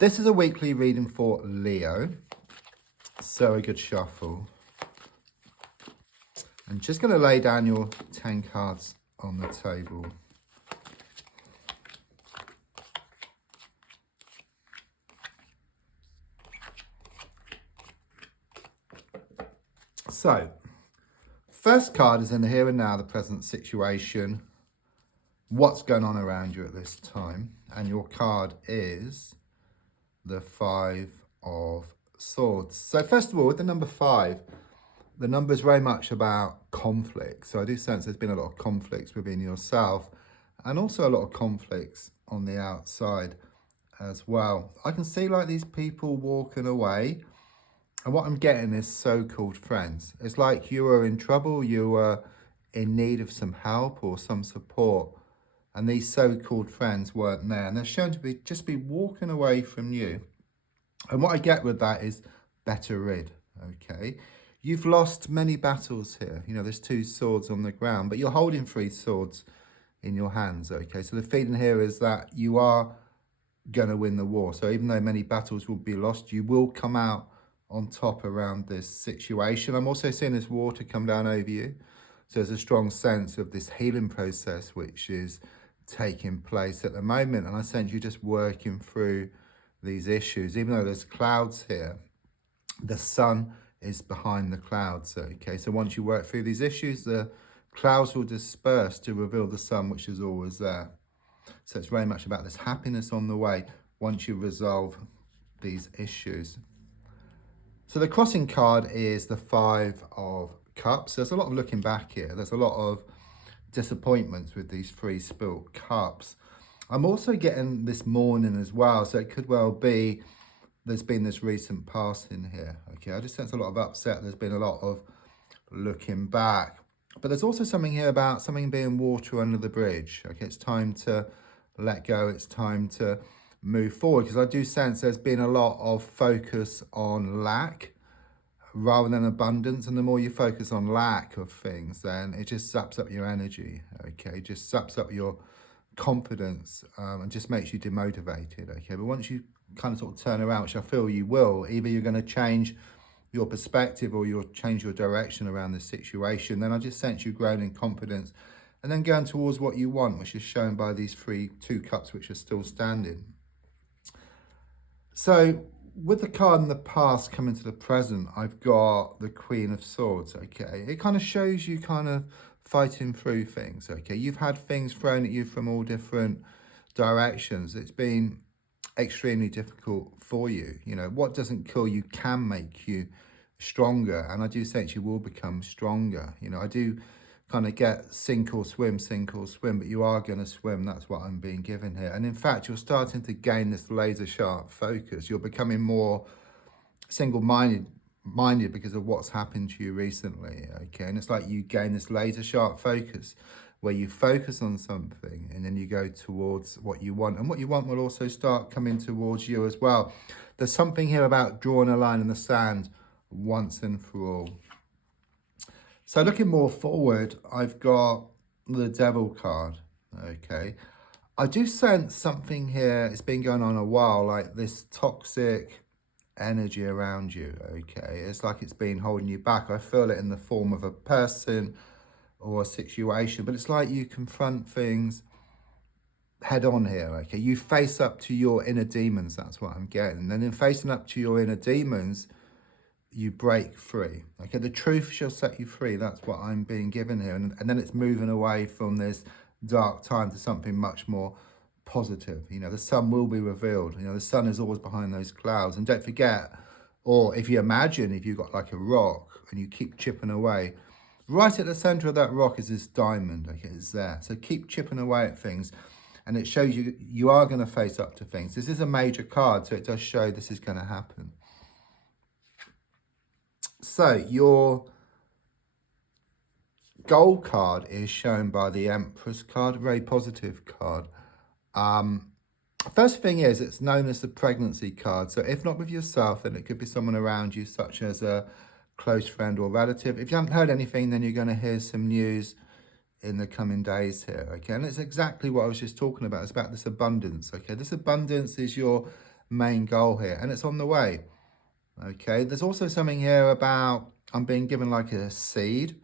This is a weekly reading for Leo. So a good shuffle. I'm just going to lay down your 10 cards on the table. So, first card is in the here and now, the present situation. What's going on around you at this time? And your card is the 5 of Swords. So first of all, with the number 5, the number is very much about conflict. So I do sense there's been a lot of conflicts within yourself and also a lot of conflicts on the outside as well. I can see like these people walking away, and what I'm getting is so-called friends. It's like you were in trouble, you were in need of some help or some support, and these so-called friends weren't there, and they're shown to be just be walking away from you. And what I get with that is better rid, okay? You've lost many battles here. You know, there's 2 swords on the ground, but you're holding 3 swords in your hands, okay? So the feeling here is that you are going to win the war. So even though many battles will be lost, you will come out on top around this situation. I'm also seeing this water come down over you. So there's a strong sense of this healing process which is taking place at the moment. And I sense you just working through these issues. Even though there's clouds here, the sun is behind the clouds, okay? So once you work through these issues, the clouds will disperse to reveal the sun, which is always there. So it's very much about this happiness on the way once you resolve these issues. So the crossing card is the 5 of Cups. There's a lot of looking back here. There's a lot of disappointments with these 3 spilt cups. I'm also getting this mourning as well. So it could well be there's been this recent passing here. Okay, I just sense a lot of upset. There's been a lot of looking back. But there's also something here about something being water under the bridge. Okay, it's time to let go. It's time to move forward, because I do sense there's been a lot of focus on lack rather than abundance, and the more you focus on lack of things, then it just saps up your energy, okay? It just saps up your confidence and just makes you demotivated, okay? But once you kind of sort of turn around, which I feel you will, either you're going to change your perspective or you'll change your direction around the situation, then I just sense you growing in confidence and then going towards what you want, which is shown by these 2 cups which are still standing. So with the card in the past coming to the present, I've got the Queen of Swords, okay? It kind of shows you kind of fighting through things, okay? You've had things thrown at you from all different directions. It's been extremely difficult for you. You know, what doesn't kill you can make you stronger, and I do sense you will become stronger. You know, I do kind of get sink or swim, but you are going to swim. That's what I'm being given here. And in fact, you're starting to gain this laser sharp focus. You're becoming more single-minded because of what's happened to you recently, okay? And it's like you gain this laser sharp focus where you focus on something and then you go towards what you want, and what you want will also start coming towards you as well. There's something here about drawing a line in the sand once and for all. So looking more forward, I've got the Devil card, okay? I do sense something here, it's been going on a while, like this toxic energy around you, okay? It's like it's been holding you back. I feel it in the form of a person or a situation, but it's like you confront things head on here, okay? You face up to your inner demons, that's what I'm getting. And in facing up to your inner demons, you break free, okay? The truth shall set you free. That's what I'm being given here. And then it's moving away from this dark time to something much more positive. You know, the sun will be revealed. You know, the sun is always behind those clouds. And don't forget, or if you imagine, if you've got like a rock and you keep chipping away, right at the center of that rock is this diamond, okay? It's there. So keep chipping away at things. And it shows you are going to face up to things. This is a major card, so it does show this is going to happen. So your gold card is shown by the Empress card, a very positive card. First thing is, it's known as the pregnancy card. So if not with yourself, then it could be someone around you, such as a close friend or relative. If you haven't heard anything, then you're going to hear some news in the coming days here, okay? And it's exactly what I was just talking about. It's about this abundance, okay? This abundance is your main goal here, and it's on the way. Okay, there's also something here about I'm being given like a seed,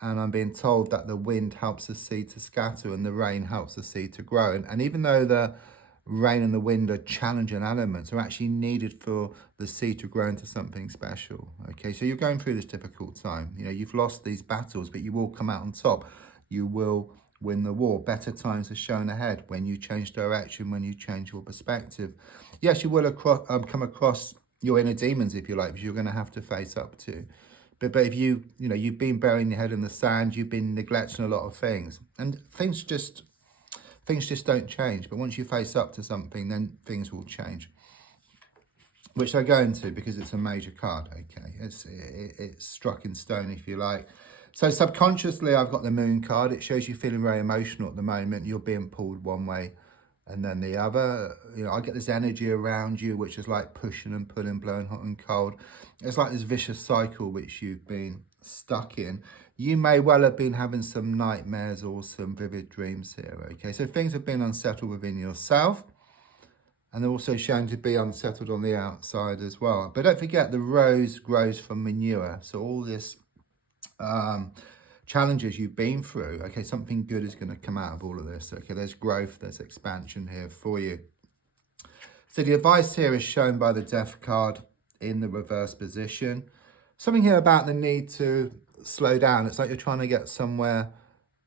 and I'm being told that the wind helps the seed to scatter and the rain helps the seed to grow. And even though the rain and the wind are challenging elements, are actually needed for the seed to grow into something special. Okay, so you're going through this difficult time. You know, you've lost these battles, but you will come out on top. You will win the war. Better times are shown ahead when you change direction, when you change your perspective. Yes, you will come across your inner demons, if you like, because you're going to have to face up to. But if you've been burying your head in the sand, you've been neglecting a lot of things, and things just don't change. But once you face up to something, then things will change, which I go into because it's a major card. Okay, it's struck in stone, if you like. So subconsciously, I've got the Moon card. It shows you feeling very emotional at the moment. You're being pulled one way and then the other. You know, I get this energy around you, which is like pushing and pulling, blowing hot and cold. It's like this vicious cycle which you've been stuck in. You may well have been having some nightmares or some vivid dreams here. Okay, so things have been unsettled within yourself, and they're also shown to be unsettled on the outside as well. But don't forget, the rose grows from manure. So all this challenges you've been through, okay, something good is going to come out of all of this. Okay, there's growth, there's expansion here for you. So the advice here is shown by the Death card in the reverse position. Something here about the need to slow down. It's like you're trying to get somewhere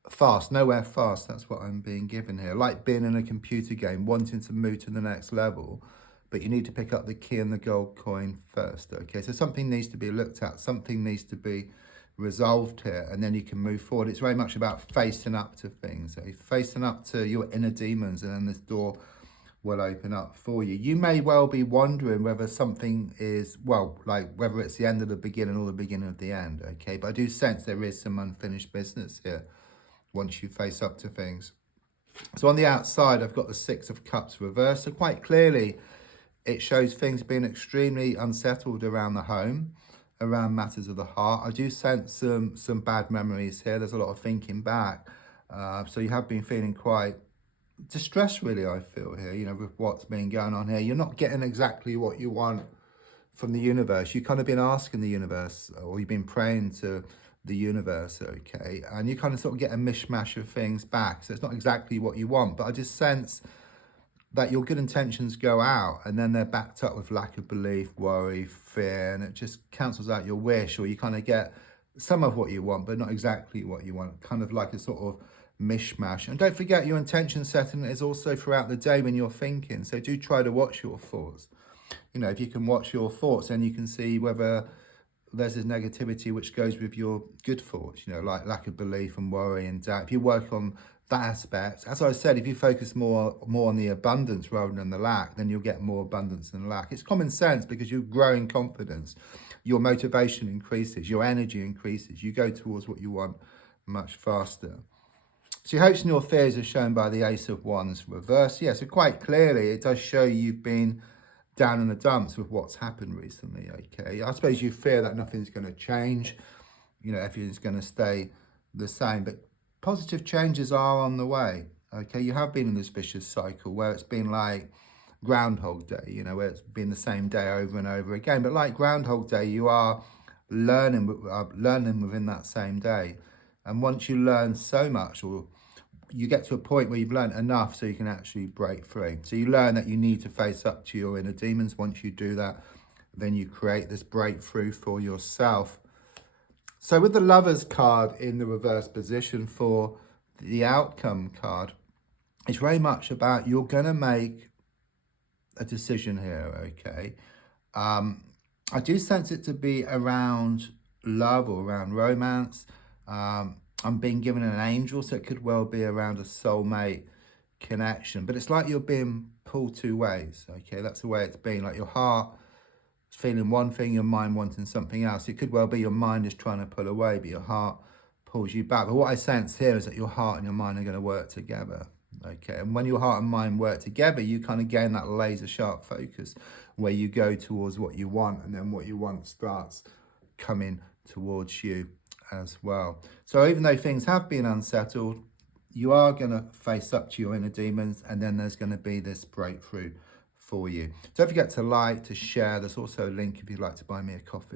fast, nowhere fast. That's what I'm being given here. Like being in a computer game, wanting to move to the next level, but you need to pick up the key and the gold coin first. Okay, so something needs to be looked at, something needs to be resolved here, and then you can move forward. It's very much about facing up to things, facing up to your inner demons, and then this door will open up for you. You may well be wondering whether something is, well, like whether it's the end of the beginning or the beginning of the end. Okay, but I do sense there is some unfinished business here once you face up to things. So on the outside, I've got the Six of Cups reversed. So quite clearly, it shows things being extremely unsettled around the home, around matters of the heart. I do sense some bad memories here. There's a lot of thinking back. So you have been feeling quite distressed, really, I feel here, you know, with what's been going on here. You're not getting exactly what you want from the universe. You've kind of been asking the universe, or you've been praying to the universe, okay? And you kind of sort of get a mishmash of things back. So it's not exactly what you want, but I just sense that your good intentions go out and then they're backed up with lack of belief, worry, fear, and it just cancels out your wish, or you kind of get some of what you want, but not exactly what you want, kind of like a sort of mishmash. And don't forget, your intention setting is also throughout the day when you're thinking. So do try to watch your thoughts. You know, if you can watch your thoughts, then you can see whether there's this negativity which goes with your good thoughts, you know, like lack of belief and worry and doubt. If you work on that aspect, as I said, if you focus more on the abundance rather than the lack, then you'll get more abundance than lack. It's common sense because you grow in confidence, your motivation increases, your energy increases, you go towards what you want much faster. So your hopes and your fears are shown by the Ace of Wands reverse. Yeah, so quite clearly it does show you've been down in the dumps with what's happened recently, okay? I suppose you fear that nothing's going to change, you know, everything's going to stay the same, but positive changes are on the way, okay? You have been in this vicious cycle where it's been like Groundhog Day, you know, where it's been the same day over and over again. But like Groundhog Day, you are learning within that same day. And once you learn so much, or you get to a point where you've learned enough so you can actually break free. So you learn that you need to face up to your inner demons. Once you do that, then you create this breakthrough for yourself. So with the Lovers card in the reverse position for the Outcome card, it's very much about you're going to make a decision here, okay? I do sense it to be around love or around romance. I'm being given an angel, so it could well be around a soulmate connection. But it's like you're being pulled two ways, okay? That's the way it's been. Like your heart is feeling one thing, your mind wanting something else. It could well be your mind is trying to pull away, but your heart pulls you back. But what I sense here is that your heart and your mind are going to work together, okay? And when your heart and mind work together, you kind of gain that laser sharp focus where you go towards what you want, and then what you want starts coming towards you as well. So even though things have been unsettled, you are going to face up to your inner demons, and then there's going to be this breakthrough for you. Don't forget to like, to share. There's also a link if you'd like to buy me a coffee.